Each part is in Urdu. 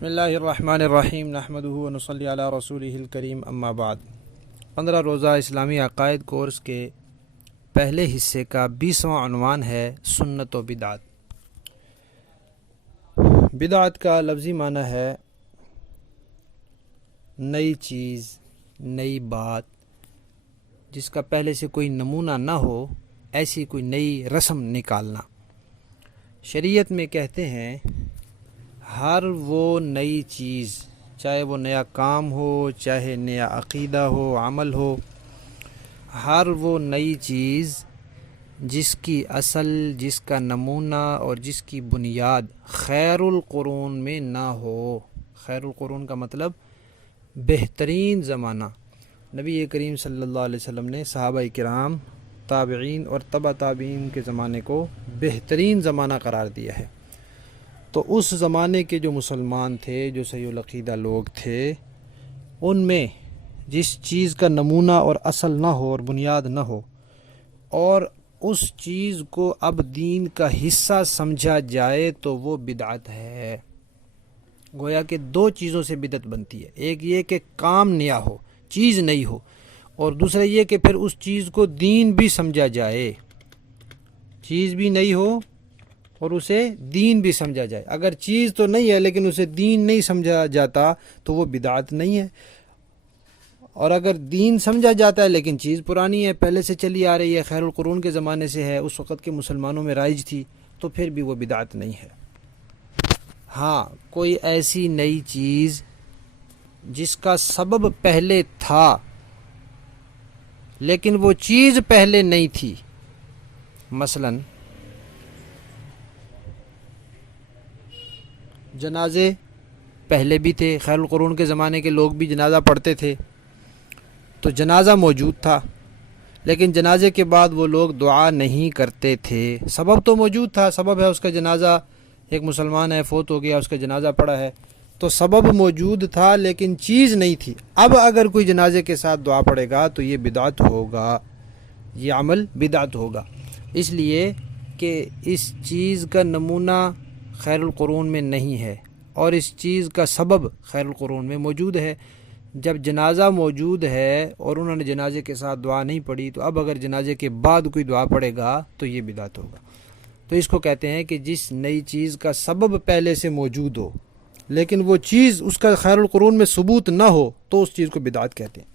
بسم اللہ الرحمن الرحیم نحمدہ ونصلی علی رسولہ الکریم اما بعد 15 روزہ اسلامی عقائد کورس کے پہلے حصے کا 20واں عنوان ہے سنت و بدعت۔ بدعت کا لفظی معنی ہے نئی چیز، نئی بات، جس کا پہلے سے کوئی نمونہ نہ ہو، ایسی کوئی نئی رسم نکالنا۔ شریعت میں کہتے ہیں ہر وہ نئی چیز، چاہے وہ نیا کام ہو، چاہے نیا عقیدہ ہو، عمل ہو، ہر وہ نئی چیز جس کی اصل، جس کا نمونہ اور جس کی بنیاد خیر القرون میں نہ ہو۔ خیر القرون کا مطلب بہترین زمانہ۔ نبی کریم صلی اللہ علیہ وسلم نے صحابہ کرام، تابعین اور تبع تابعین کے زمانے کو بہترین زمانہ قرار دیا ہے۔ تو اس زمانے کے جو مسلمان تھے، جو صحیح العقیدہ لوگ تھے، ان میں جس چیز کا نمونہ اور اصل نہ ہو اور بنیاد نہ ہو، اور اس چیز کو اب دین کا حصہ سمجھا جائے تو وہ بدعت ہے۔ گویا کہ دو چیزوں سے بدعت بنتی ہے، ایک یہ کہ کام نیا ہو، چیز نئی ہو، اور دوسرا یہ کہ پھر اس چیز کو دین بھی سمجھا جائے، چیز بھی نئی ہو اور اسے دین بھی سمجھا جائے۔ اگر چیز تو نہیں ہے لیکن اسے دین نہیں سمجھا جاتا تو وہ بدعت نہیں ہے، اور اگر دین سمجھا جاتا ہے لیکن چیز پرانی ہے، پہلے سے چلی آ رہی ہے، خیر القرون کے زمانے سے ہے، اس وقت کے مسلمانوں میں رائج تھی، تو پھر بھی وہ بدعت نہیں ہے۔ ہاں، کوئی ایسی نئی چیز جس کا سبب پہلے تھا لیکن وہ چیز پہلے نہیں تھی، مثلاً جنازے پہلے بھی تھے، خیر القرون کے زمانے کے لوگ بھی جنازہ پڑھتے تھے، تو جنازہ موجود تھا لیکن جنازے کے بعد وہ لوگ دعا نہیں کرتے تھے۔ سبب تو موجود تھا، سبب ہے اس کا جنازہ، ایک مسلمان ہے، فوت ہو گیا، اس کا جنازہ پڑھا ہے، تو سبب موجود تھا لیکن چیز نہیں تھی۔ اب اگر کوئی جنازے کے ساتھ دعا پڑھے گا تو یہ بدعت ہوگا، یہ عمل بدعت ہوگا، اس لیے کہ اس چیز کا نمونہ خیر القرون میں نہیں ہے اور اس چیز کا سبب خیر القرون میں موجود ہے۔ جب جنازہ موجود ہے اور انہوں نے جنازے کے ساتھ دعا نہیں پڑھی، تو اب اگر جنازے کے بعد کوئی دعا پڑھے گا تو یہ بدعت ہوگا۔ تو اس کو کہتے ہیں کہ جس نئی چیز کا سبب پہلے سے موجود ہو لیکن وہ چیز اس کا خیر القرون میں ثبوت نہ ہو تو اس چیز کو بدعت کہتے ہیں۔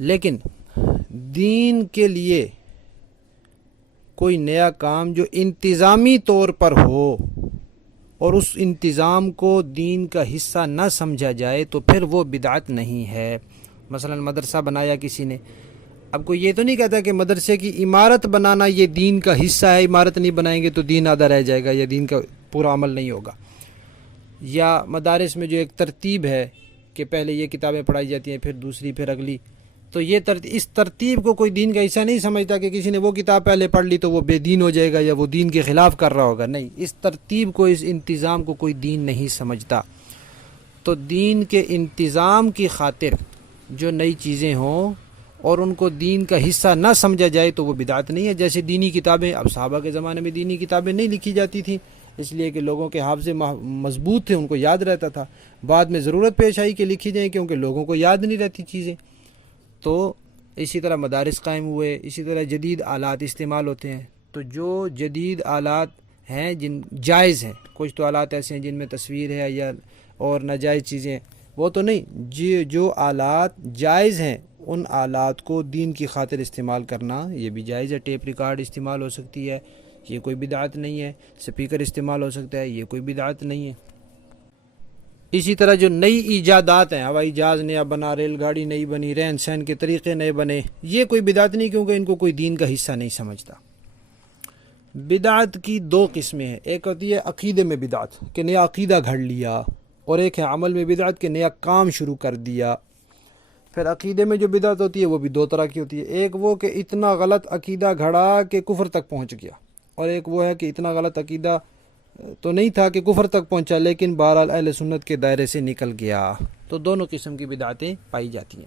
لیکن دین کے لیے کوئی نیا کام جو انتظامی طور پر ہو اور اس انتظام کو دین کا حصہ نہ سمجھا جائے تو پھر وہ بدعت نہیں ہے۔ مثلا مدرسہ بنایا کسی نے، اب کوئی یہ تو نہیں کہتا کہ مدرسے کی عمارت بنانا یہ دین کا حصہ ہے، عمارت نہیں بنائیں گے تو دین آدھا رہ جائے گا یا دین کا پورا عمل نہیں ہوگا۔ یا مدارس میں جو ایک ترتیب ہے کہ پہلے یہ کتابیں پڑھائی جاتی ہیں، پھر دوسری، پھر اگلی، تو یہ اس ترتیب کو کوئی دین کا حصہ نہیں سمجھتا کہ کسی نے وہ کتاب پہلے پڑھ لی تو وہ بے دین ہو جائے گا یا وہ دین کے خلاف کر رہا ہوگا۔ نہیں، اس ترتیب کو، اس انتظام کو کوئی دین نہیں سمجھتا۔ تو دین کے انتظام کی خاطر جو نئی چیزیں ہوں اور ان کو دین کا حصہ نہ سمجھا جائے تو وہ بدعت نہیں ہے۔ جیسے دینی کتابیں، اب صحابہ کے زمانے میں دینی کتابیں نہیں لکھی جاتی تھیں اس لیے کہ لوگوں کے حافظے مضبوط تھے، ان کو یاد رہتا تھا، بعد میں ضرورت پیش آئی کہ لکھی جائیں کیونکہ لوگوں کو یاد نہیں رہتی چیزیں۔ تو اسی طرح مدارس قائم ہوئے، اسی طرح جدید آلات استعمال ہوتے ہیں، تو جو جدید آلات ہیں جن جائز ہیں، کچھ تو آلات ایسے ہیں جن میں تصویر ہے یا اور ناجائز چیزیں، وہ تو نہیں، جو آلات جائز ہیں ان آلات کو دین کی خاطر استعمال کرنا یہ بھی جائز ہے۔ ٹیپ ریکارڈ استعمال ہو سکتی ہے، یہ کوئی بدعت نہیں ہے۔ سپیکر استعمال ہو سکتا ہے، یہ کوئی بدعت نہیں ہے۔ اسی طرح جو نئی ایجادات ہیں، ہوائی جہاز نیا بنا، ریل گاڑی نئی بنی، رہن سہن کے طریقے نئے بنے، یہ کوئی بدعت نہیں کیونکہ ان کو کوئی دین کا حصہ نہیں سمجھتا۔ بدعت کی دو قسمیں ہیں، ایک ہوتی ہے عقیدے میں بدعت کہ نیا عقیدہ گھڑ لیا، اور ایک ہے عمل میں بدعت کہ نیا کام شروع کر دیا۔ پھر عقیدے میں جو بدعت ہوتی ہے وہ بھی دو طرح کی ہوتی ہے، ایک وہ کہ اتنا غلط عقیدہ گھڑا کہ کفر تک پہنچ گیا، اور ایک وہ ہے کہ اتنا غلط عقیدہ تو نہیں تھا کہ کفر تک پہنچا لیکن بہرحال اہل سنت کے دائرے سے نکل گیا۔ تو دونوں قسم کی بدعتیں پائی جاتی ہیں۔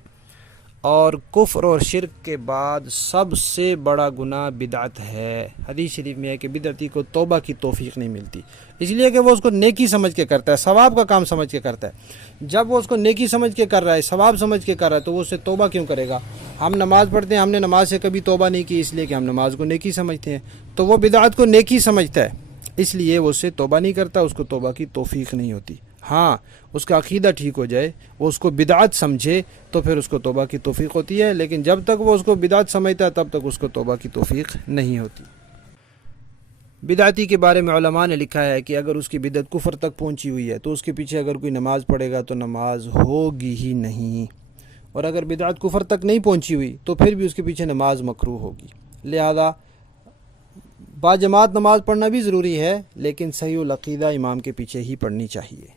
اور کفر اور شرک کے بعد سب سے بڑا گناہ بدعت ہے۔ حدیث شریف میں ہے کہ بدعتی کو توبہ کی توفیق نہیں ملتی، اس لیے کہ وہ اس کو نیکی سمجھ کے کرتا ہے، ثواب کا کام سمجھ کے کرتا ہے۔ جب وہ اس کو نیکی سمجھ کے کر رہا ہے، ثواب سمجھ کے کر رہا ہے، تو وہ اس سے توبہ کیوں کرے گا؟ ہم نماز پڑھتے ہیں، ہم نے نماز سے کبھی توبہ نہیں کی، اس لیے کہ ہم نماز کو نیکی سمجھتے ہیں، تو وہ بدعت کو نیکی سمجھتا ہے، اس لیے وہ اس سے توبہ نہیں کرتا، اس کو توبہ کی توفیق نہیں ہوتی۔ ہاں، اس کا عقیدہ ٹھیک ہو جائے، وہ اس کو بدعت سمجھے، تو پھر اس کو توبہ کی توفیق ہوتی ہے، لیکن جب تک وہ اس کو بدعت سمجھتا ہے تب تک اس کو توبہ کی توفیق نہیں ہوتی۔ بدعتی کے بارے میں علماء نے لکھا ہے کہ اگر اس کی بدعت کفر تک پہنچی ہوئی ہے تو اس کے پیچھے اگر کوئی نماز پڑھے گا تو نماز ہوگی ہی نہیں، اور اگر بدعت کفر تک نہیں پہنچی ہوئی تو پھر بھی اس کے پیچھے نماز مکروہ ہوگی۔ لہذا باجماعت نماز پڑھنا بھی ضروری ہے، لیکن صحیح العقیدہ امام کے پیچھے ہی پڑھنی چاہیے۔